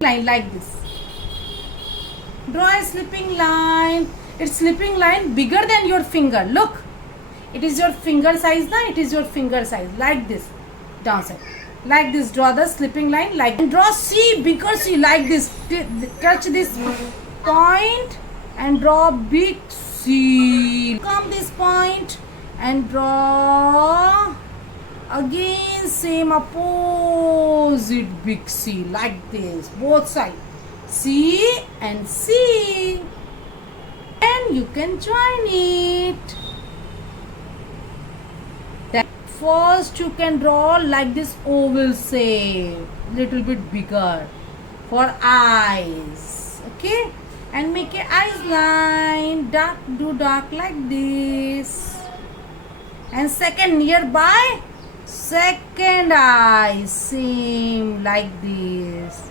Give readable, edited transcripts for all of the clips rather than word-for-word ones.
Line like this. Draw a slipping line. It's slipping line bigger than your finger. Look, it is your finger size now. It is your finger size like this. Downside like this. Draw the slipping line like, and draw C, bigger C like this. Touch this point and draw big C. Come this point and draw again same opposite big C like this, both sides. C and C, and you can join it. Then first you can draw like this oval shape, little bit bigger for eyes, okay, and make a eyes line, dark, do dark like this. And second nearby, second eye same like this,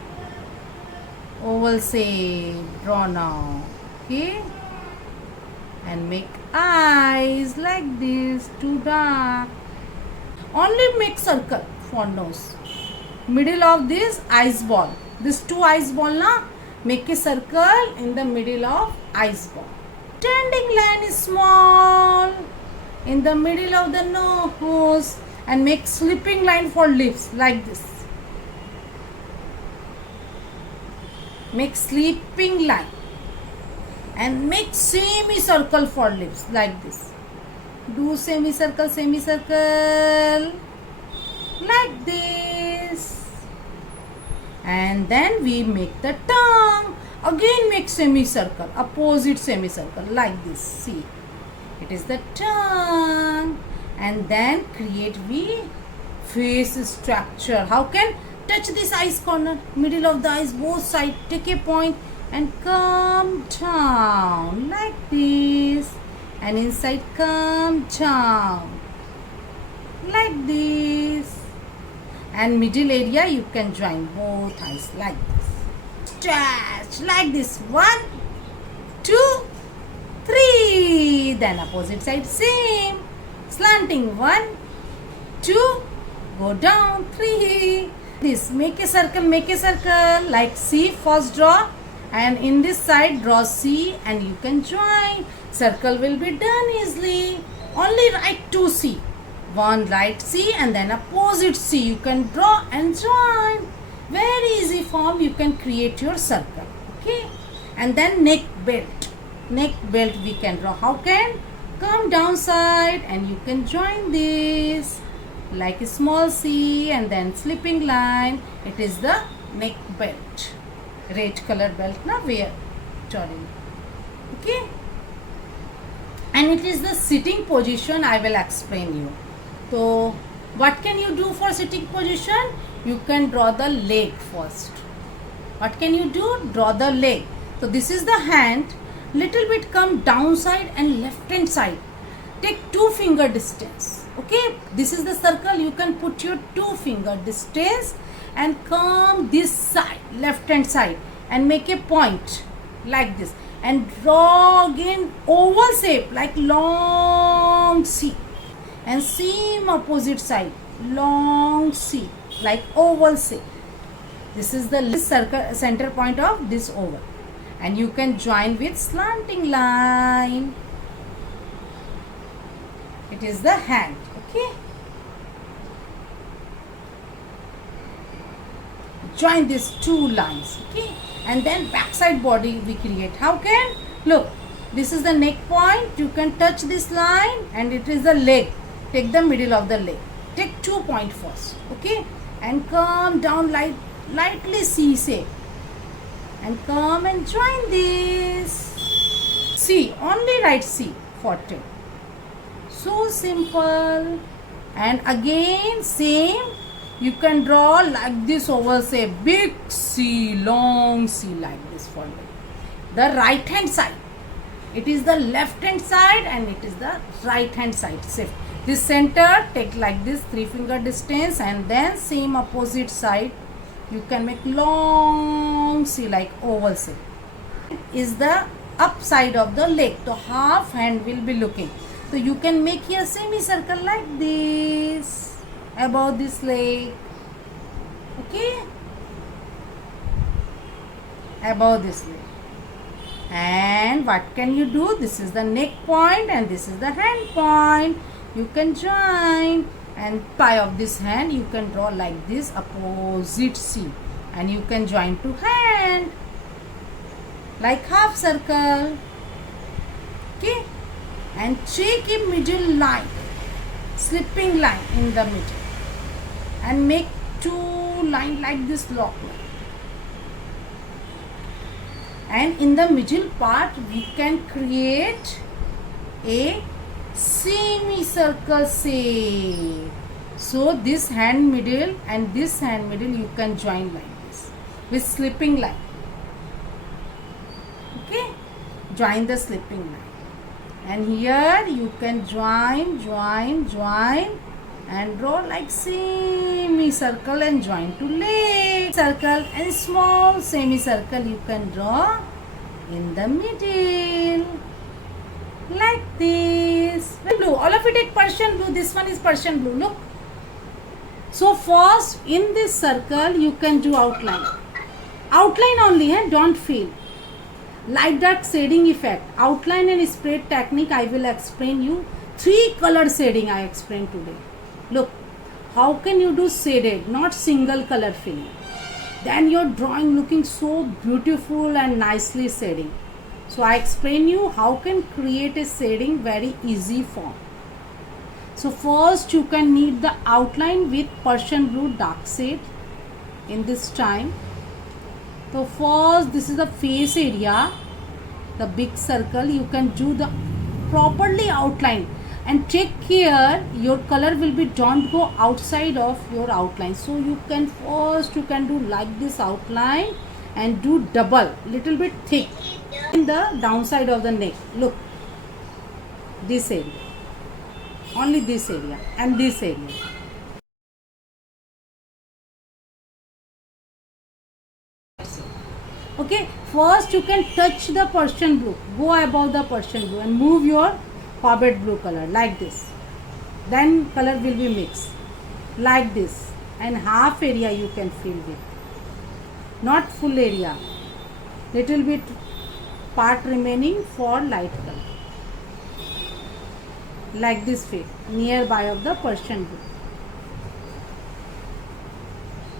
oval shape, draw now, okay, and make eyes like this, too dark. Only make circle for nose, middle of this eyes ball, this two eyes ball na, make a circle in the middle of eyes ball. Standing line is small in the middle of the nose, and make slipping line for lips like this. Make slipping line and make semicircle for lips like this. Do semicircle like this. And then we make the tongue. Again make semicircle, opposite semicircle like this. See, it is the tongue. And then create we face structure. How can? Touch this eyes corner, middle of the eyes, both sides. Take a point and come down like this. And inside come down like this. And middle area you can join both eyes like this. Stretch like this. 1, 2, 3. Then opposite side same. Slanting 1, 2. Go down 3. This make a circle like C. First draw, and in this side draw C, and you can join. Circle will be done easily. Only write 2 C, one write C, and then opposite C you can draw and join. Very easy form you can create your circle, okay. And then neck belt we can draw. How can? Come down side and you can join this like a small C, and then slipping line. It is the neck belt, red color belt na wear, okay. And it is the sitting position I will explain you. So what can you do for sitting position? You can draw the leg first. What can you do? Draw the leg. So this is the hand, little bit come down side and left hand side. Take 2 finger distance. Okay, this is the circle. You can put your 2 finger distance and come this side, left hand side, and make a point like this, and draw again oval shape like long C, and same opposite side long C like oval shape. This is the circle center point of this oval, and you can join with slanting line. It is the hand, okay. Join these 2 lines, okay, and then backside body we create. How can? Look, this is the neck point. You can touch this line, and it is the leg. Take the middle of the leg. Take 2 points first, okay, and come down lightly C shape, and come and join this. C, only write C for 10. So simple. And again same, you can draw like this oval shape, big C, long C like this for me. The right hand side, it is the left hand side and it is the right hand side. Shift this center, take like this 3 finger distance, and then same opposite side you can make long C like oval shape. Is the upside of the leg, so half hand will be looking. So you can make here semicircle like this above this leg. Okay, above this leg. And what can you do? This is the neck point and this is the hand point. You can join, and pie of this hand you can draw like this, opposite C, and you can join to hand like half circle. Okay, and check a middle line, slipping line in the middle, and make two line like this lock line. And in the middle part we can create a semicircle shape. So this hand middle and this hand middle you can join like this with slipping line. Okay, join the slipping line, and here you can join and draw like semicircle and join to leg circle, and small semicircle you can draw in the middle like this. Blue, all of you take Persian blue. This one is Persian blue. Look. So first in this circle you can do outline only, don't fill. Light dark shading effect, outline and spread technique I will explain you. 3 color shading I explained today. Look, how can you do shaded, not single color filling? Then your drawing looking so beautiful and nicely shading. So I explain you how can create a shading very easy form. So first you can need the outline with Persian blue dark shade in this time. So first this is the face area, the big circle. You can do the properly outline, and take care your color will be don't go outside of your outline. So you can first you can do like this outline and do double, little bit thick in the downside of the neck. Look, this area, only this area and this area. Okay, first you can touch the Persian blue, go above the Persian blue and move your corbett blue color like this. Then color will be mixed like this, and half area you can fill with, not full area, little bit part remaining for light color like this fit nearby of the Persian blue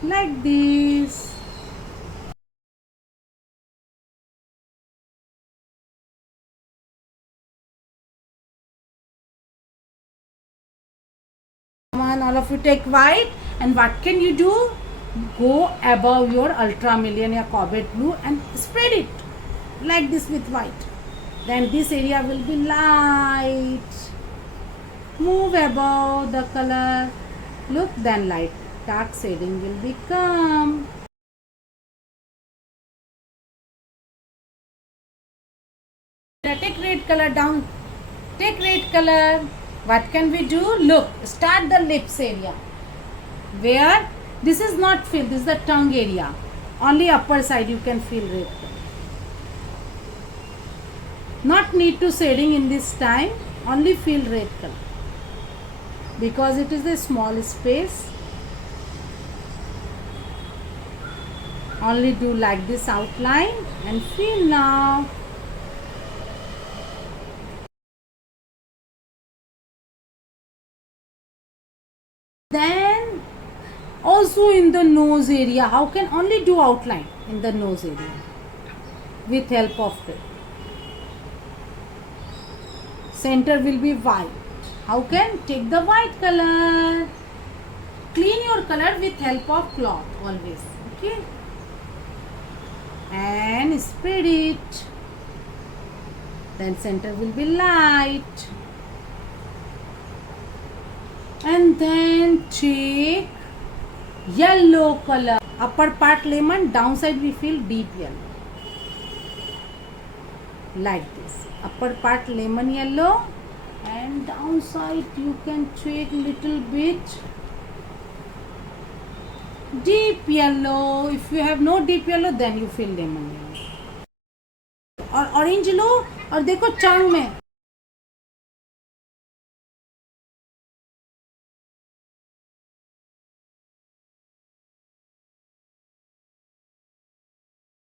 like this. All of you take white, and what can you do? Go above your ultramillion or corbett blue and spread it like this with white. Then this area will be light. Move above the color. Look, then light dark shading will become. Take red color down. Take red color. What can we do? Look, start the lips area. Where this is not filled, this is the tongue area. Only upper side you can feel red color. Not need to shading in this time, only feel red color. Because it is a small space. Only do like this outline and feel now. Then also in the nose area, how can only do outline in the nose area with help of it. Center will be white. How can? Take the white color. Clean your color with help of cloth always. Okay. And spread it. Then center will be light. And then take yellow color. Upper part lemon, downside we feel deep yellow. Like this. Upper part lemon yellow, and downside you can take little bit deep yellow. If you have no deep yellow, then you feel lemon yellow. और orange लो और देखो चांग में